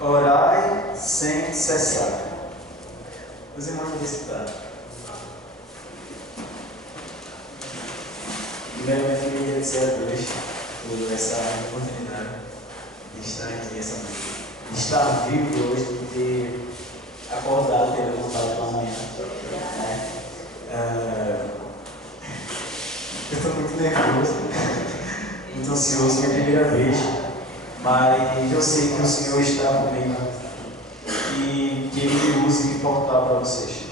Orai sem cessar. Os irmãos vão citar. Primeiramente, eu queria agradecer a Deus por essa oportunidade de estar aqui essa noite. De estar vivo hoje, de ter acordado, ter levantado pela manhã. Eu estou muito nervoso, muito ansioso, minha primeira vez. Mas eu sei que o Senhor está comigo e que Ele me usa e me portar para vocês.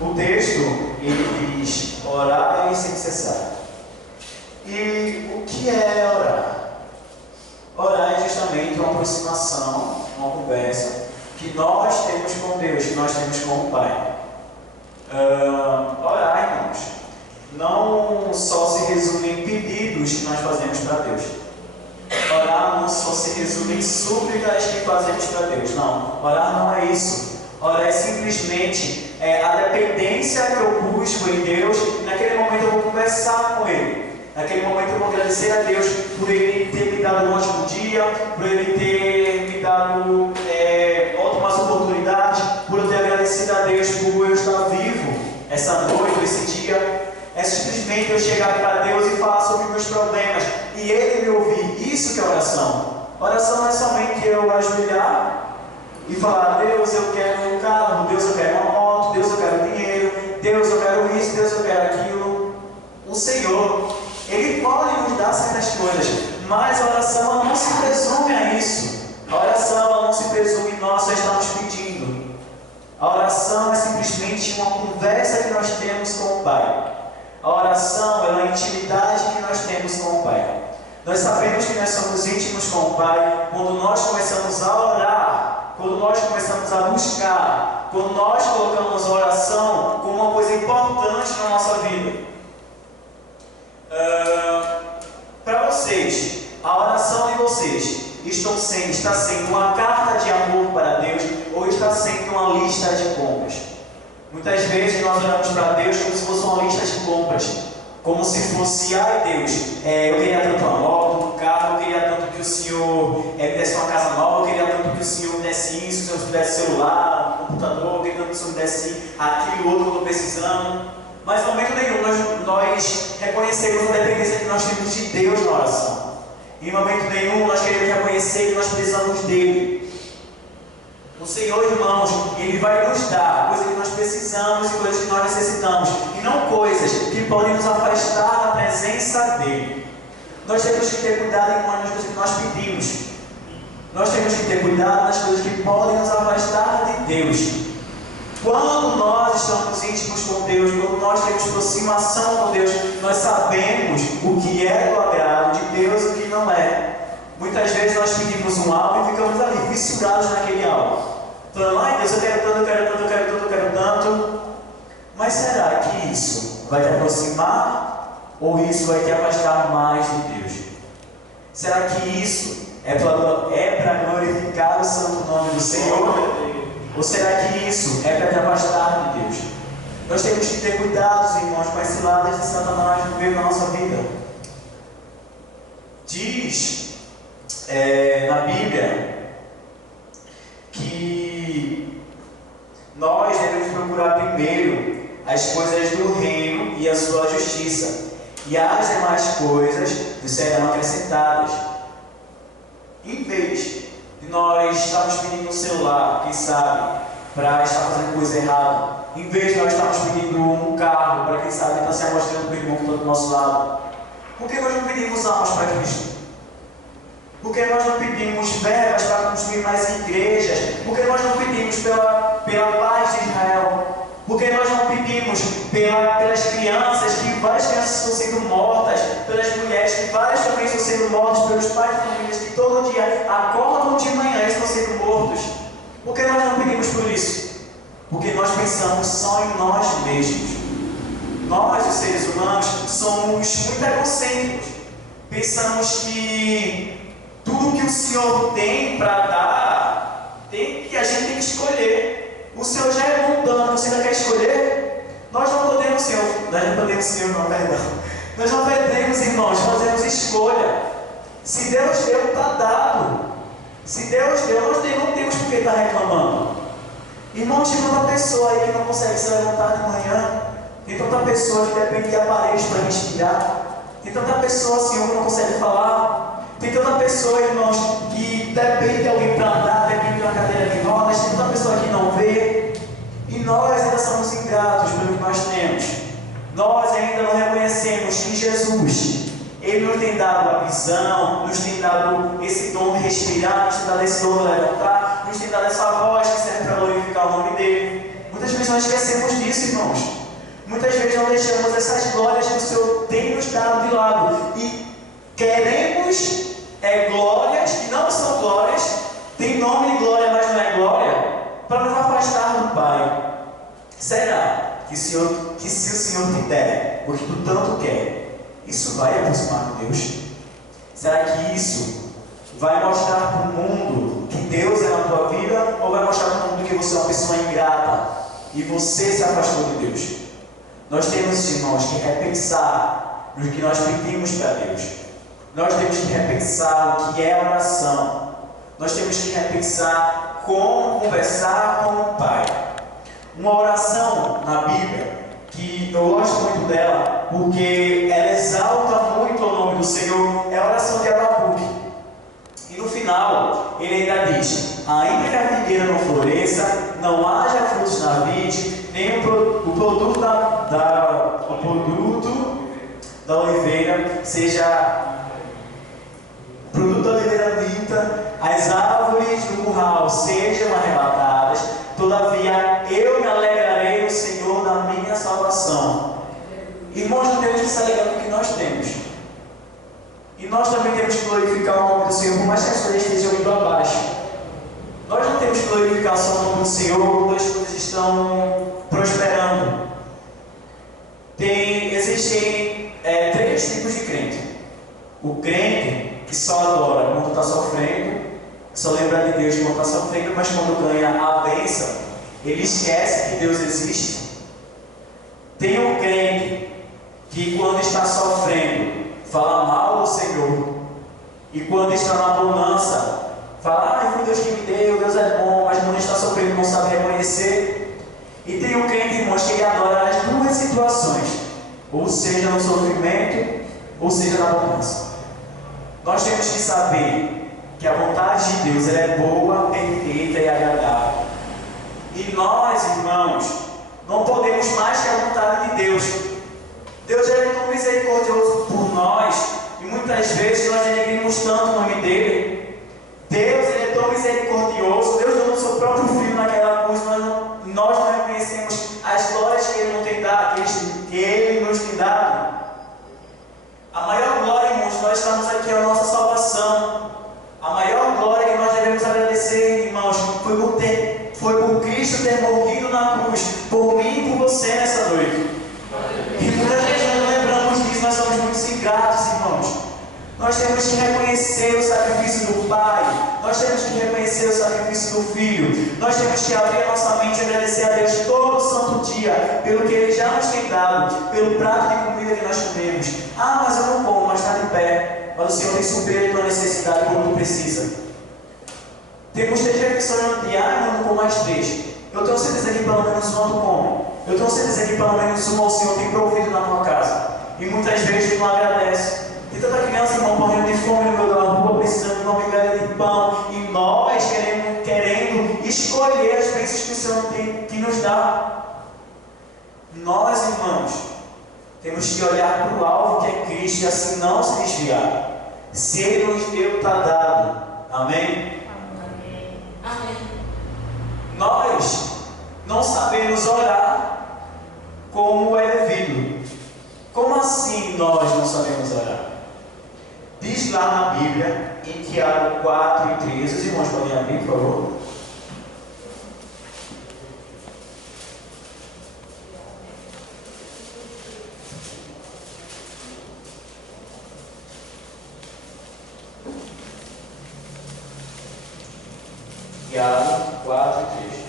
O texto, ele diz, orar sem cessar. E o que é orar? Orar é justamente uma aproximação, uma conversa que nós temos com Deus, que nós temos com o Pai. Orar, irmãos, não só se resume em pedidos que nós fazemos para Deus. Orar não só se resume em súplicas que fazemos para Deus. Não, orar não é isso. Orar é simplesmente a dependência que eu busco em Deus. E naquele momento eu vou conversar com Ele. Naquele momento eu vou agradecer a Deus por Ele ter me dado um ótimo dia, por Ele ter me dado ótimas oportunidades, por eu ter agradecido a Deus por eu estar vivo essa noite, esse dia. É simplesmente eu chegar para Deus e falar sobre meus problemas e Ele me ouvir. Isso que é oração. Oração não é somente eu ajoelhar e falar: Deus, eu quero um carro, Deus, eu quero uma moto, Deus, eu quero dinheiro, Deus, eu quero isso, Deus, eu quero aquilo. O Senhor, Ele pode nos dar certas coisas, mas a oração não se presume a isso. A oração não se presume nós só estamos pedindo. A oração é simplesmente uma conversa que nós temos com o Pai. A oração é uma intimidade que nós temos com o Pai. Nós sabemos que nós somos íntimos com o Pai quando nós começamos a orar, quando nós começamos a buscar, quando nós colocamos a oração como uma coisa importante na nossa vida. Para vocês, a oração de vocês está sendo uma carta de amor para Deus ou está sendo uma lista de compras? Muitas vezes nós oramos para Deus como se fosse uma lista de compras, como se fosse: ai Deus, eu queria tanto uma moto, um carro, eu queria tanto que o Senhor me desse uma casa nova, eu queria tanto que o Senhor me desse isso, que o Senhor me desse celular, um computador, eu queria tanto que o Senhor me desse aquilo outro que eu estou precisando. Mas em momento nenhum nós reconhecemos a dependência que nós temos de Deus na oração. Em momento nenhum nós queremos reconhecer que nós precisamos dEle. O Senhor, irmãos, Ele vai nos dar coisas que nós precisamos e coisas que nós necessitamos, e não coisas que podem nos afastar da presença dEle. Nós temos que ter cuidado nas coisas que nós pedimos. Nós temos que ter cuidado nas coisas que podem nos afastar de Deus. Quando nós estamos íntimos com Deus, quando nós temos aproximação com Deus, nós sabemos o que é do agrado de Deus e o que não é. Muitas vezes nós pedimos um algo e ficamos ali, viciados naquele algo. Falando: ai Deus, eu quero tanto, eu quero tanto, eu quero tanto, eu quero tanto. Mas será que isso vai te aproximar ou isso vai te afastar mais de Deus? Será que isso é para glorificar o santo nome do Senhor? Ou será que isso é para te afastar de Deus? Nós temos que ter cuidados, irmãos, com as ciladas de Satanás no meio da nossa vida. Diz na Bíblia que nós devemos procurar primeiro as coisas do reino e a sua justiça, e as demais coisas nos serão acrescentadas. Em vez de nós estarmos pedindo um celular, quem sabe, para estar fazendo coisa errada, em vez de nós estarmos pedindo um carro para quem sabe estar se amostrando para o irmão que está do nosso lado, por que nós não pedimos almas para Cristo? Por que nós não pedimos verbas para construir mais igrejas? Por que nós não pedimos pela paz de Israel? Por que nós não pedimos pelas crianças, que várias crianças estão sendo mortas, pelas mulheres, que várias também estão sendo mortas, pelos pais de famílias que todo dia acordam de manhã e estão sendo mortos? Por que nós não pedimos por isso? Porque nós pensamos só em nós mesmos. Nós, os seres humanos, somos muito egocêntricos. Pensamos que tudo que o Senhor tem para dar, a gente tem que escolher. O Senhor já é bom dando, você ainda quer escolher? Nós não podemos, Senhor. Nós não podemos, Senhor, não, perdão. Nós não podemos, irmãos, fazermos escolha. Se Deus deu, está dado. Se Deus deu, nós não temos por que estar reclamando. Irmãos, tem tanta pessoa aí que não consegue se levantar de manhã. Tem tanta pessoa que depende de aparelhos para respirar. Tem tanta pessoa, Senhor, que não consegue falar. Tem tanta pessoa, irmãos, que depende de alguém para andar, depende de uma cadeira de rodas. Tem tanta pessoa que não vê. E nós ainda somos ingratos pelo que nós temos. Nós ainda não reconhecemos que Jesus, Ele nos tem dado a visão, nos tem dado esse dom de respirar, nos tem dado esse dom de levantar, nos tem dado essa voz que serve para glorificar o nome dEle. Muitas vezes nós esquecemos disso, irmãos. Muitas vezes não deixamos essas glórias que o Senhor tem nos dado de lado. E queremos glórias que não são glórias, tem nome de glória, mas não é glória, para nos afastar do Pai. Será que se o Senhor te der o que tu tanto quer, isso vai aproximar de Deus? Será que isso vai mostrar para o mundo que Deus é na tua vida, ou vai mostrar para o mundo que você é uma pessoa ingrata e você se afastou de Deus? Nós temos, irmãos, que repensar no que nós pedimos para Deus. Nós temos que repensar o que é oração. Nós temos que repensar como conversar com o Pai. Uma oração na Bíblia, que eu gosto muito dela, porque ela exalta muito o nome do Senhor, é a oração de Abacuque. E no final, ele ainda diz: ainda que a figueira não floresça, não haja frutos na vide, nem o produto da oliveira seja produto da oliveira minta, as árvores do curral sejam arrebatadas, todavia eu me alegrarei no Senhor da minha salvação. Irmãos, não temos que se alegrar com o que nós temos. E nós também temos que glorificar o nome do Senhor, por mais que as coisas estejam indo abaixo. Nós não temos que glorificar só o nome do Senhor quando as coisas estão prosperando. Existem 3 tipos de crente. O crente que só adora quando está sofrendo, só lembra de Deus quando está sofrendo, mas quando ganha a bênção, ele esquece que Deus existe. Tem um crente que quando está sofrendo, fala mal do Senhor, e quando está na bonança, fala: foi Deus que me deu, Deus é bom, mas quando está sofrendo não sabe reconhecer. E tem um crente, irmãos, que ele adora as duas situações, ou seja no sofrimento, ou seja na bonança. Nós temos que saber que a vontade de Deus ela é boa, perfeita e agradável. E nós, irmãos, não podemos mais que a vontade de Deus. Deus é tão misericordioso por nós, e muitas vezes nós denegrimos tanto o nome dEle. Deus ele é tão misericordioso, Deus deu o seu próprio Filho naquela cruz, nós não reconhecemos as glórias que Ele nos tem dado, que Ele nos tem dado. A maior glória, irmãos, nós estamos aqui é a nossa salvação. A maior glória que nós devemos agradecer, irmãos, foi por Cristo ter morrido na cruz, por mim e por você nessa noite. E muitas vezes nós não lembramos disso, nós somos muito ingratos, irmãos. Nós temos que reconhecer o sacrifício do Pai, nós temos que reconhecer o sacrifício do Filho, nós temos que abrir a nossa mente e agradecer a Deus todo santo dia, pelo que Ele já nos tem dado, pelo prato de comida que nós comemos. Ah, mas eu não como, mas está de pé. Mas o Senhor tem suprido a tua necessidade quando tu precisa. Temos 3 refeições no dia, eu não como mais 3. Eu tenho certeza que pelo menos uma tu come. Eu tenho certeza que pelo menos uma o Senhor tem provido na tua casa. E muitas vezes tu não agradece. Tem tanta criança, irmão, morrendo de fome no meio da rua, precisando de uma migalha de pão, e nós querendo escolher as bênçãos que o Senhor tem que nos dá. Nós, irmãos, temos que olhar para o alvo que é Cristo e assim não se desviar. Se Ele nos deu, está dado. Amém? Amém. Nós não sabemos orar como é devido. Como assim nós não sabemos orar? Diz lá na Bíblia, em Tiago 4 e 13, os irmãos podem abrir, por favor. Tiago 4 e 13.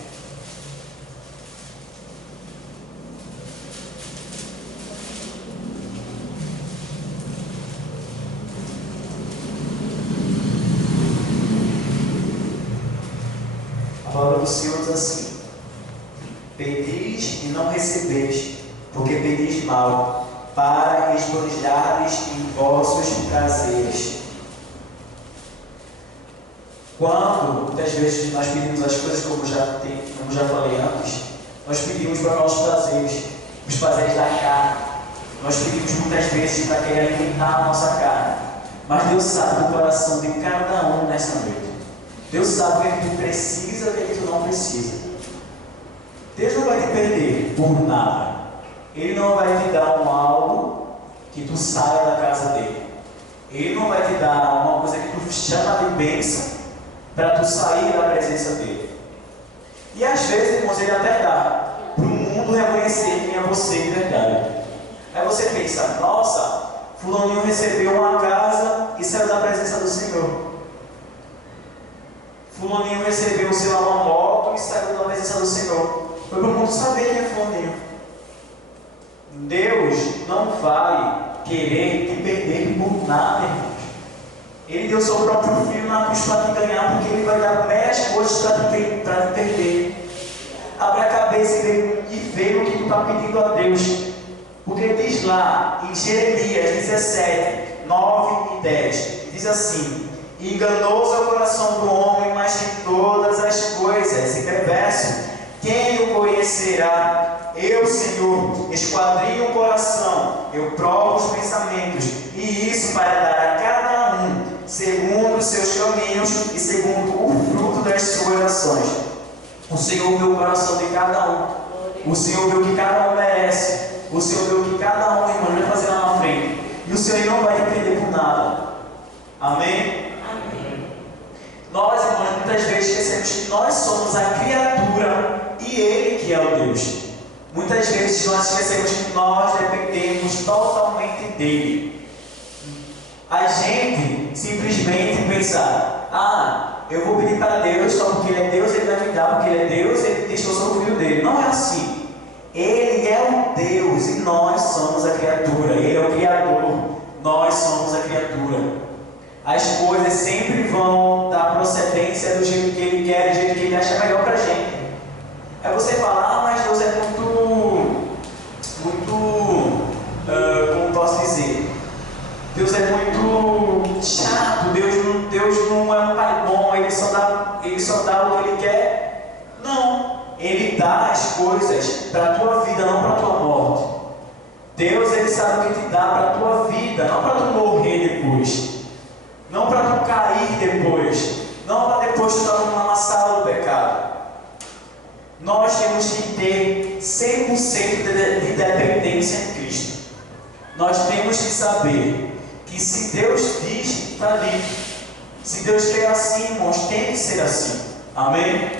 do Senhor diz assim: pedis e não recebeis, porque pedis mal, para esbanjardes em vossos prazeres. Quando, muitas vezes, nós pedimos as coisas, como já falei antes, nós pedimos para nossos prazeres, os prazeres da carne. Nós pedimos muitas vezes para querer alimentar a nossa carne. Mas Deus sabe do coração de cada um nessa noite. Deus sabe o que tu precisa e o que tu não precisa. Deus não vai te perder por nada. Ele não vai te dar algo que tu saia da casa dele. Ele não vai te dar uma coisa que tu chama de bênção para tu sair da presença dele. E às vezes, irmãos, ele até dá para o mundo reconhecer quem é você de verdade. Aí você pensa: nossa, fulaninho recebeu uma casa e saiu da presença do Senhor. Fulaninho recebeu, sei lá, uma moto e saiu da presença do Senhor. Foi para o mundo saber quem é fulaninho. Deus não vai querer te perder por nada, irmãos. Ele deu seu próprio filho na cruz para te ganhar, porque ele vai dar meias coisas para te perder. Abre a cabeça e vê o que tu está pedindo a Deus. Porque diz lá em Jeremias 17, 9 e 10, diz assim: enganoso é o coração do homem mais que todas as coisas, e perverso, quem o conhecerá? Eu, Senhor, esquadrinho o coração, eu provo os pensamentos, e isso para dar a cada um segundo os seus caminhos e segundo o fruto das suas ações. O Senhor vê o coração de cada um. O Senhor vê o que cada um merece. O Senhor vê o que cada um, irmão, vai fazer lá na frente. E o Senhor não vai depender por nada. Amém? Amém. Nós, irmãos, muitas vezes esquecemos que nós somos a criatura e Ele que é o Deus. Muitas vezes nós esquecemos que nós dependemos totalmente dEle. A gente simplesmente pensa: ah, eu vou pedir para Deus só porque Ele é Deus, Ele vai me dar, porque Ele é Deus, Ele diz que eu sou o filho dEle. Não é assim. Ele é o Deus e nós somos a criatura. Ele é o Criador, nós somos a criatura. As coisas sempre vão dar procedência do jeito que Ele quer, do jeito que Ele acha melhor para a gente. Aí você fala: ah, mas Deus é como posso dizer? Deus é muito chato, Deus não é um pai bom, Ele só dá o que Ele quer. Não, Ele dá as coisas para a tua vida, não para a tua morte. Deus, Ele sabe o que te dá para a tua vida, não para tu morrer depois, não para tu cair depois, não para depois tu estar numa sala do pecado. Nós temos que ter 100% de dependência em Cristo. Nós temos que saber que se Deus diz, está dito. Se Deus quer assim, irmãos, tem que ser assim. Amém?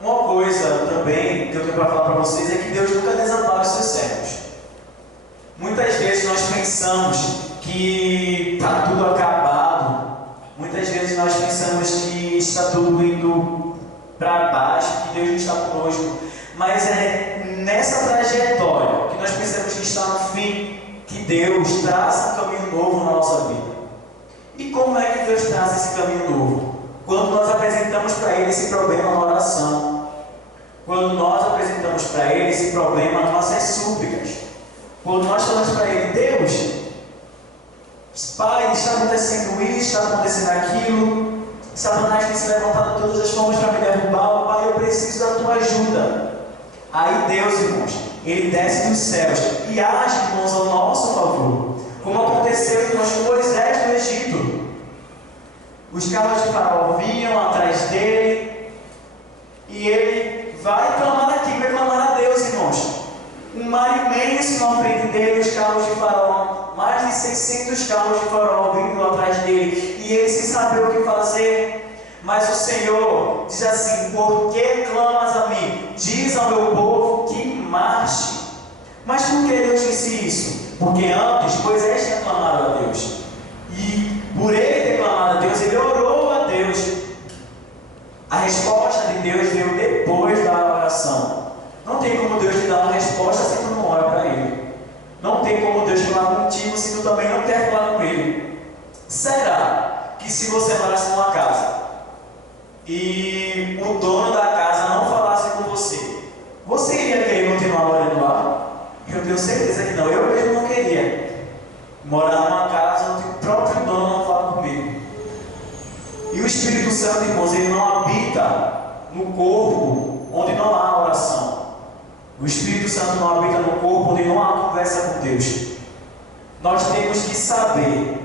Uma coisa também que eu tenho para falar para vocês é que Deus nunca desampara os seus servos. Muitas vezes nós pensamos que está tudo acabado. Muitas vezes nós pensamos que está tudo indo para baixo, que Deus não está conosco. Mas é nessa trajetória que nós pensamos que está no fim, que Deus traz um caminho novo na nossa vida. E como é que Deus traz esse caminho novo? Quando nós apresentamos para Ele esse problema na oração. Quando nós apresentamos para Ele esse problema nas nossas súplicas. Quando nós falamos para Ele: Deus, Pai, está acontecendo isso, está acontecendo aquilo, Satanás tem se levantado de todas as formas para me derrubar, Pai, eu preciso da tua ajuda. Aí Deus, irmãos, Ele desce dos céus e age, irmãos, ao nosso favor. Como aconteceu, irmãos, com Moisés no Egito. Os carros de Faraó vinham atrás dele e ele vai clamar aqui, vai clamar a Deus, irmãos. Um mar imenso na frente dele, os carros de Faraó, mais de 600 carros de Faraó vindo atrás dele, e ele sem saber o que fazer. Mas o Senhor diz assim: por que clamas a mim? Diz ao meu povo que marche. Mas por que Deus disse isso? Porque antes Moisés tinha clamado a Deus, e por ele ter clamado a Deus, ele orou a Deus. A resposta de Deus veio depois da oração. Não tem como Deus te dar uma resposta se tu não ora para Ele. Não tem como Deus falar contigo se tu também não quer falar com Ele. Será que se você morasse numa casa e o dono da casa não falasse com você, você iria querer continuar morando lá? Eu tenho certeza que não. Eu mesmo não queria morar numa casa onde o próprio dono não fala comigo. E o Espírito Santo, irmãos, ele não habita no corpo onde não há oração. O Espírito Santo não habita no corpo onde não há conversa com Deus. Nós temos que saber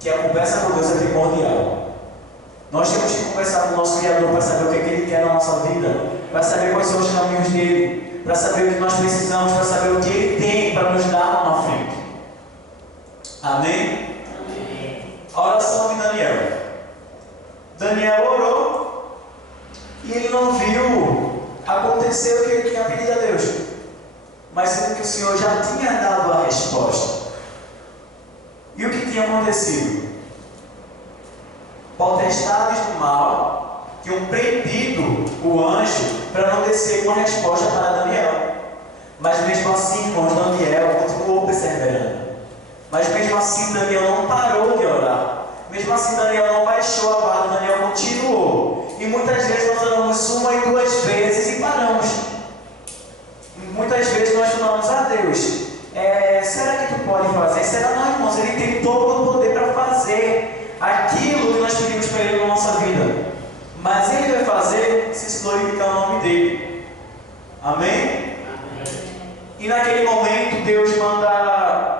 que a conversa com Deus é primordial. Nós temos que conversar com o nosso Criador para saber o que Ele quer na nossa vida, para saber quais são os caminhos dele, para saber o que nós precisamos, para saber o que Ele tem para nos dar lá na frente. Amém? Amém. A oração de Daniel. Daniel orou e ele não viu acontecer o que ele tinha pedido a Deus, mas sendo que o Senhor já tinha dado a resposta. E o que tinha acontecido? Potestades do mal tinham prendido o anjo para não descer com a resposta para Daniel. Mas mesmo assim, irmãos, Daniel continuou perseverando. Mas mesmo assim, Daniel não parou de orar. Mesmo assim, Daniel não baixou a guarda, Daniel continuou. E muitas vezes nós oramos uma e duas vezes e paramos. Muitas vezes nós falamos a Deus: será que tu pode fazer? Será? Não, irmãos, Ele tem todo o poder para fazer aquilo que nós pedimos para Ele na nossa vida. Mas Ele vai fazer se glorificar o nome dEle. Amém? E naquele momento Deus manda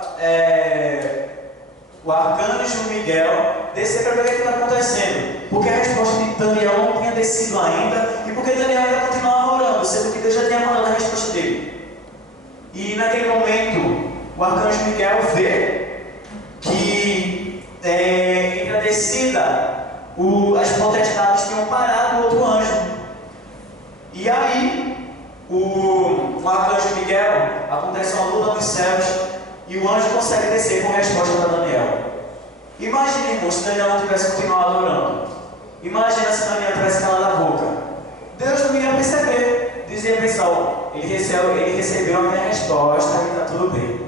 o arcanjo Miguel descer para ver o que está acontecendo, porque a resposta de Daniel não tinha descido ainda, e porque Daniel ainda continuava orando, sendo que Deus já tinha mandado a resposta dele. E naquele momento o arcanjo Miguel vê que entre a descida as potestades tinham parado o outro anjo. E aí o arcanjo Miguel, acontece uma luta nos céus e o anjo consegue descer com resposta para Daniel. Imagine, irmão, se Daniel não tivesse continuado orando. Imagina se Daniel tivesse calado a boca. Deus não iria perceber. Dizia pessoal, ele recebeu a minha resposta e está tudo bem.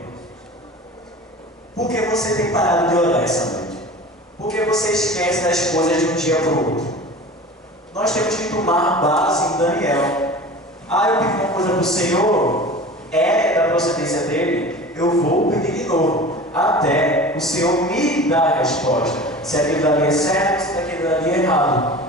Por que você tem parado de orar essa noite? Por que você esquece das coisas de um dia para o outro? Nós temos que tomar base em Daniel. Eu pedi uma coisa para o Senhor, da procedência dele, eu vou pedir de novo, até o Senhor me dar a resposta, se aquilo dali é certo, se aquilo dali é errado.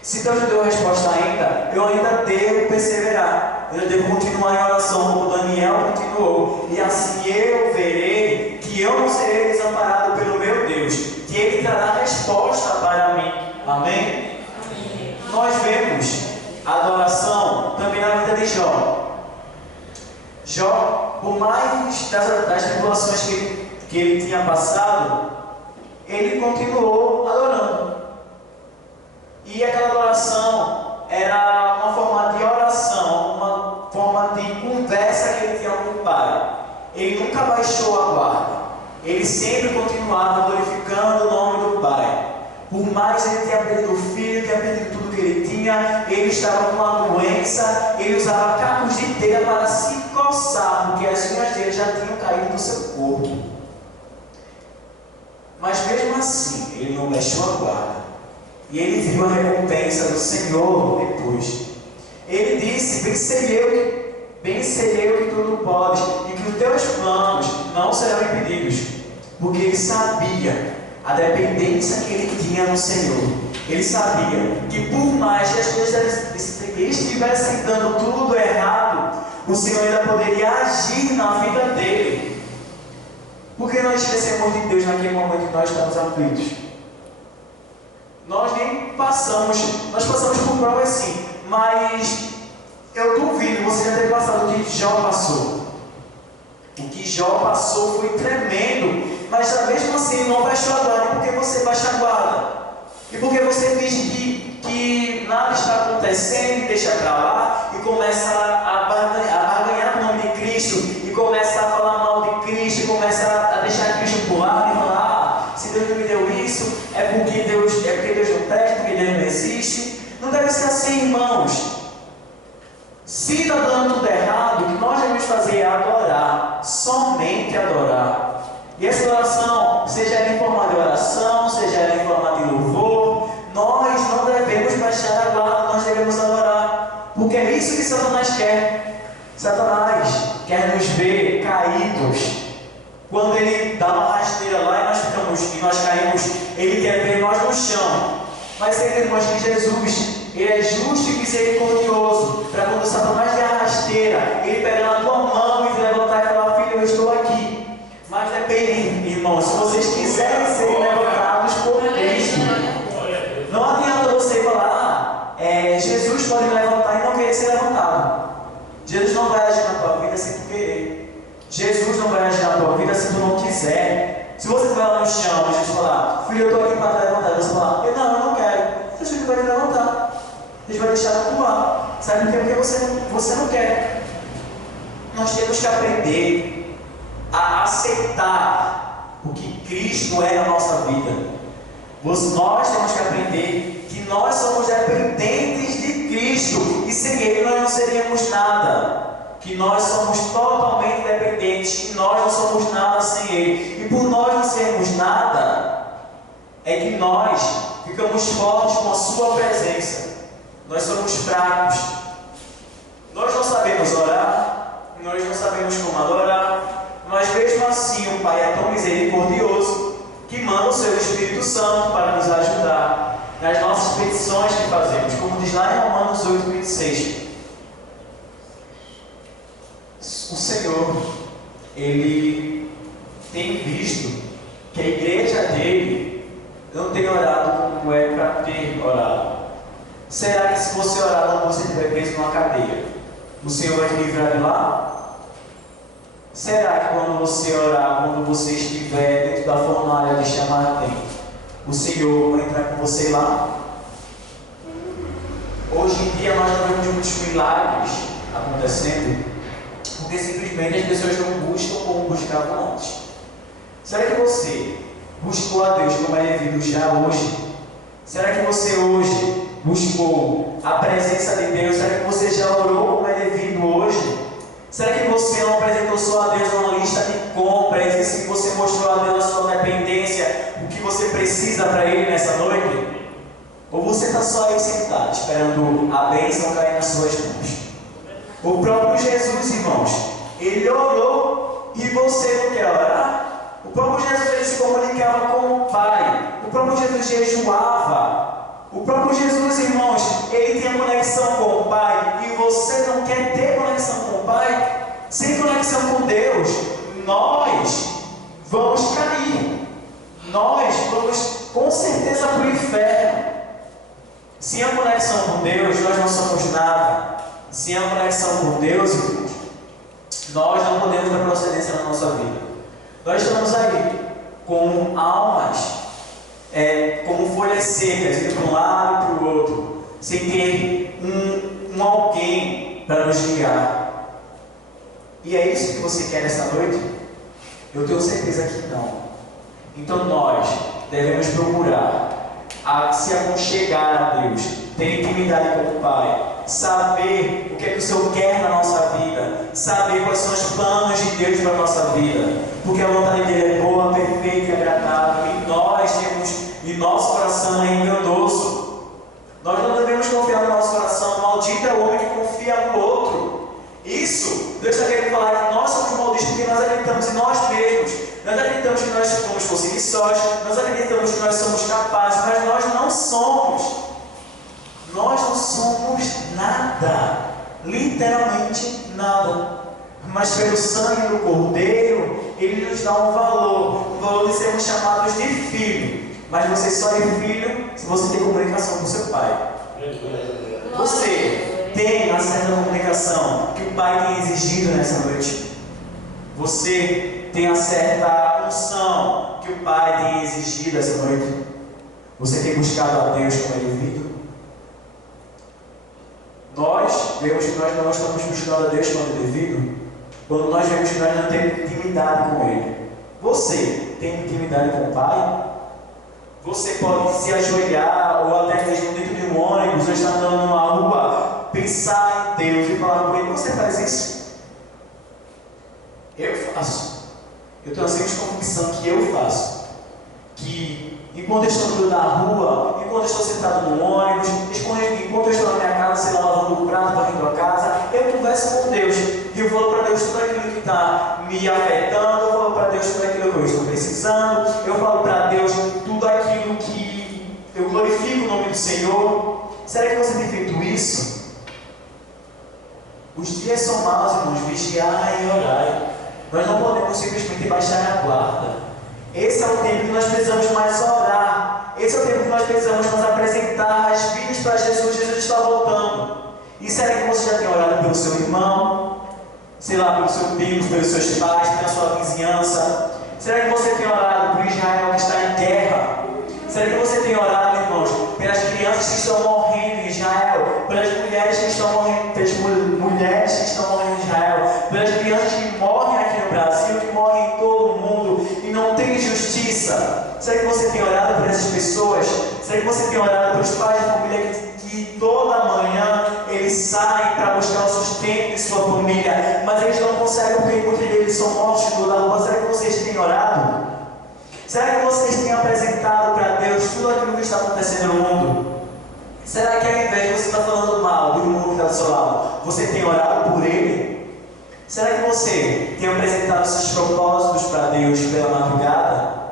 Se Deus me deu a resposta ainda, eu ainda devo perseverar, eu devo continuar em oração, como Daniel continuou, e assim eu verei que eu não serei desamparado pelo meu Deus, que Ele trará resposta para mim. Amém? Amém. Nós vemos a adoração também na vida de Jó. Jó, por mais das tribulações que ele tinha passado, ele continuou adorando. E aquela adoração era uma forma de oração, uma forma de conversa que ele tinha com o Pai. Ele nunca baixou a guarda. Ele sempre continuava glorificando o nome do Pai. Por mais ele tenha perdido o filho, tenha perdido tudo que ele tinha, ele estava com uma doença, ele usava cacos de telha para se coçar, porque as unhas dele já tinham caído do seu corpo. Mas mesmo assim, ele não baixou a guarda. E ele viu a recompensa do Senhor depois. Ele disse: bem sei eu que tudo podes, e que os teus planos não serão impedidos. Porque ele sabia a dependência que ele tinha no Senhor. Ele sabia que por mais que as coisas estivessem dando tudo errado, o Senhor ainda poderia agir na vida dele. Por que nós esquecemos de Deus naquele momento que nós estamos aflitos? Nós nem passamos, nós passamos por provas sim, mas eu duvido você já ter passado o que Jó passou. O que Jó passou foi tremendo, mas mesmo assim não baixou a guarda, porque você baixa a guarda. E porque você finge que nada está acontecendo e deixa para lá, e começa a barganhar o nome de Cristo, e começa a falar mal de Cristo, e começa a deixar Cristo por lado e falar: se Deus não me deu isso, é porque Deus não presta, porque Deus não existe. Não deve ser assim, irmãos. Se está dando tudo errado, o que nós devemos fazer é adorar, somente adorar. E essa oração, seja ela em forma de oração, seja ela em forma de louvor, nós não devemos baixar caímos, Ele quer ver nós no chão. Mas entendemos que Jesus, Ele é justo e misericordioso, para quando Satanás der a rasteira, Ele pega na tua mão e te levantar e falar: filho, eu estou aqui. Mas depende, irmãos, se vocês quiserem ser levantados por Cristo, não adianta você falar: Jesus pode me levantar e não querer ser levantado. Jesus não vai agir na tua vida sem tu querer. Jesus não vai agir na tua vida se tu não quiser. Se você estiver lá no chão e Jesus falar: filho, eu estou aqui para te levantar, você falar: não, eu não quero. Jesus vai te levantar. Deus vai deixar de atuar. Sabe por quê? Porque você não quer. Nós temos que aprender a aceitar o que Cristo é na nossa vida. Nós temos que aprender que nós somos dependentes de Cristo e sem Ele nós não seríamos nada. Que nós somos totalmente dependentes, que nós não somos nada sem Ele. E por nós não sermos nada, é que nós ficamos fortes com a Sua presença. Nós somos fracos. Nós não sabemos orar, nós não sabemos como adorar, mas mesmo assim o Pai é tão misericordioso que manda o Seu Espírito Santo para nos ajudar nas nossas petições que fazemos, como diz lá em Romanos 8:26. O Senhor, Ele tem visto que a igreja dele não tem orado como é para ter orado. Será que se você orar quando você estiver preso numa cadeia, o Senhor vai te livrar de lá? Será que quando você orar, quando você estiver dentro da fornalha de chama ardente, o Senhor vai entrar com você lá? Hoje em dia nós não vemos muitos milagres acontecendo, porque simplesmente as pessoas não buscam como buscavam antes. Será que você buscou a Deus como é devido já hoje? Será que você hoje buscou a presença de Deus? Será que você já orou como é devido hoje? Será que você não apresentou só a Deus uma lista de compras? E se você mostrou a Deus a sua dependência, o que você precisa para Ele nessa noite? Ou você está só aí sentado, esperando a bênção cair nas suas mãos? O próprio Jesus, irmãos, Ele orou e você não quer orar? O próprio Jesus, Ele se comunicava com o Pai. O próprio Jesus jejuava. O próprio Jesus, irmãos, Ele tinha conexão com o Pai. E você não quer ter conexão com o Pai? Sem conexão com Deus, nós vamos cair. Nós vamos com certeza para o inferno. Sem a conexão com Deus, nós não somos nada. Sem a conexão com Deus, irmãos, nós não podemos ter procedência na nossa vida. Nós estamos aí com almas, como folhas secas, indo para um lado e para o outro, sem ter um alguém para nos guiar. E é isso que você quer nessa noite? Eu tenho certeza que não. Então nós devemos procurar se aconchegar a Deus, ter intimidade com o Pai, saber o que é que o Senhor quer na nossa vida, saber quais são os planos de Deus para a nossa vida, porque a vontade dele é boa, perfeita e agradável, e nós temos, e nosso coração é enganoso. Nós não devemos confiar no nosso coração. Maldito é o homem que confia no outro. Isso, Deus está querendo falar que nós somos malditos porque nós acreditamos em nós mesmos. Nós acreditamos que nós somos possíveis, nós acreditamos que nós somos capazes, mas nós não somos. Nós não somos nada, literalmente nada. Mas pelo sangue do Cordeiro, Ele nos dá um valor de sermos chamados de filho. Mas você só é filho se você tem comunicação com seu Pai. Você tem uma certa comunicação que o Pai tem exigido nessa noite. Você tem uma certa unção que o Pai tem exigido essa noite. Você tem buscado a Deus como é devido. Nós vemos que nós não estamos buscando a Deus como é devido quando nós vemos que nós não temos intimidade com Ele. Você tem intimidade com o Pai? Você pode se ajoelhar ou até mesmo dentro de um ônibus ou estar andando numa rua, pensar em Deus e falar com Ele. Você faz isso? Eu faço. Eu tenho a seguinte convicção que eu faço. Que enquanto eu estou andando na rua, enquanto eu estou sentado no ônibus, enquanto eu estou na minha casa, sei lá, lavando o prato, varrendo a casa, eu converso com Deus. E eu falo para Deus tudo aquilo que está me afetando, eu falo para Deus tudo aquilo que eu estou precisando, eu falo para Deus tudo Senhor? Será que você tem feito isso? Os dias são maus, irmãos, vigiai e orai. Nós não podemos simplesmente baixar a guarda. Esse é o tempo que nós precisamos mais orar. Esse é o tempo que nós precisamos nos apresentar as vidas para Jesus. Jesus está voltando. E será que você já tem orado pelo seu irmão? Sei lá, pelos seus primos, pelos seus pais, pela sua vizinhança? Será que você tem orado por Israel que está em guerra? Será que você tem orado, irmãos, pelas crianças que estão morrendo em Israel? Pelas mulheres que estão morrendo, pelas mulheres que estão morrendo em Israel? Pelas crianças que morrem aqui no Brasil, que morrem em todo o mundo e não tem justiça? Será que você tem orado por essas pessoas? Será que você tem orado pelos pais de família que toda manhã eles saem para buscar o sustento de sua família, mas eles não conseguem porque muitos deles são mortos de toda a rua? Será que vocês têm orado? Será que vocês têm apresentado para Deus tudo aquilo que está acontecendo no mundo? Será que ao invés de você estar falando mal do mundo que está do seu lado, você tem orado por ele? Será que você tem apresentado seus propósitos para Deus pela madrugada?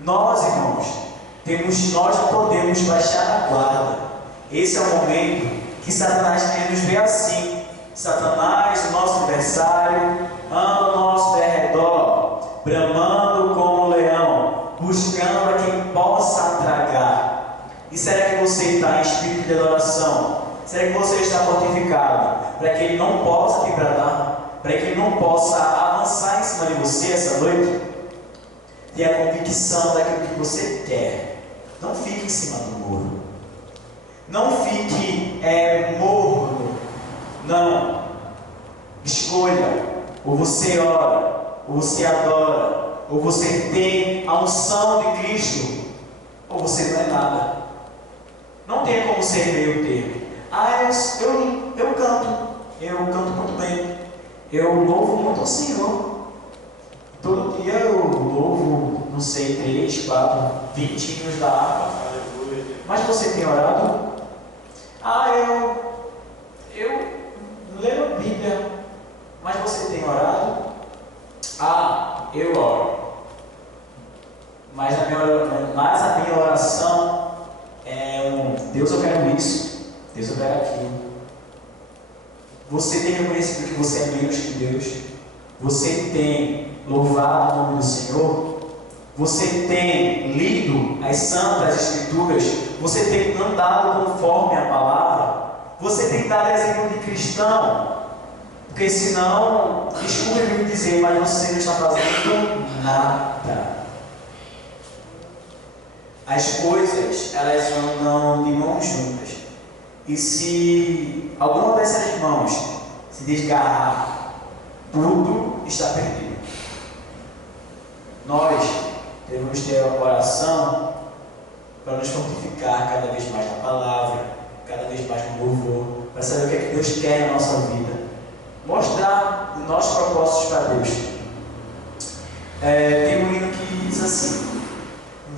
Nós, irmãos, nós não podemos baixar a guarda. Esse é o momento que Satanás quer nos ver assim. Satanás, o nosso adversário, anda ao nosso derredor, bramando como um leão, buscando a quem possa tragar. E será que você está em espírito de adoração? Será que você está fortificado para que ele não possa te bradar? Para que ele não possa avançar em cima de você essa noite? Tenha a convicção daquilo que você quer. Não fique em cima do muro. Não fique morno. Não. Escolha. Ou você ora, ou você adora, ou você tem a unção de Cristo, ou você não é nada. Não tem como ser meio termo. Eu canto muito bem, eu louvo muito ao Senhor. Todo dia eu louvo, não sei, 3, 4, 20 hinos da harpa. Mas você tem orado? Eu leio a Bíblia. Mas você tem orado? Eu oro. Mas a minha oração é Deus, eu quero isso. Deus, eu quero aquilo. Você tem reconhecido que você é menos que Deus? Você tem louvado o nome do Senhor? Você tem lido as santas escrituras? Você tem andado conforme a palavra? Você tem dado exemplo de cristão? Porque senão, desculpe me dizer, mas você não está fazendo nada. As coisas, elas andam de mãos juntas. E se alguma dessas mãos se desgarrar, tudo está perdido. Nós devemos ter a oração para nos fortificar cada vez mais na palavra, cada vez mais no louvor, para saber o que é que Deus quer na nossa vida. Mostrar os nossos propósitos para Deus. Tem um hino que diz assim: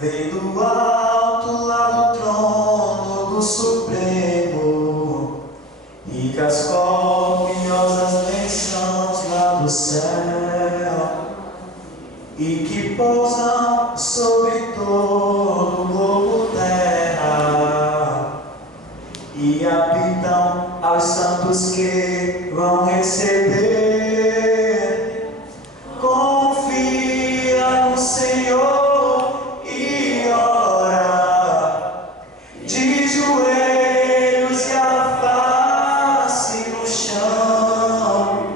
vem do alto lá do trono do Supremo, ricas copiosas bênçãos lá do céu, e que pousam sobre todo o globo terra, e habitam aos santos que vão receber. Confia no Senhor e ora, de joelhos e a face no chão,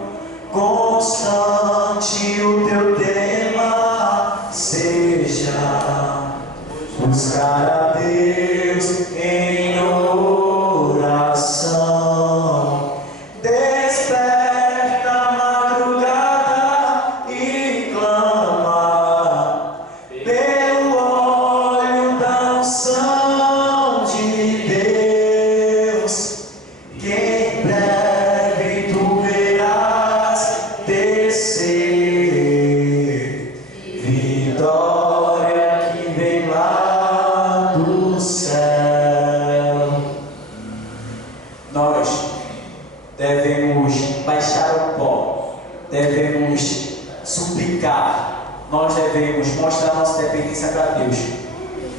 constante o teu tema seja buscar a Deus em oração. Desperta a madrugada e clama pelo óleo da unção de Deus, que em breve tu verás descer vitória que vem lá do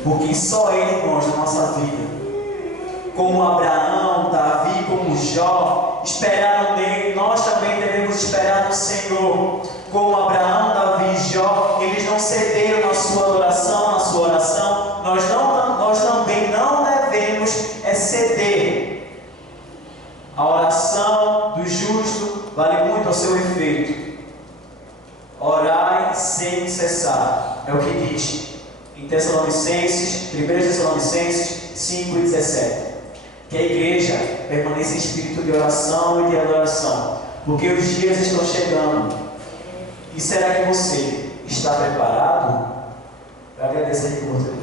Porque só Ele, irmãos, na nossa vida, como Abraão, Davi, como Jó, esperaram nele, nós também devemos esperar no Senhor. Como Abraão, Davi e Jó, eles não cederam na sua adoração, na sua oração, nós também não devemos ceder. A oração do justo vale muito ao seu efeito. Orai sem cessar, é o que diz em Tessalonicenses, 1 Tessalonicenses 5:17. Que a igreja permaneça em espírito de oração e de adoração, porque os dias estão chegando. E será que você está preparado? Eu agradeço a oportunidade.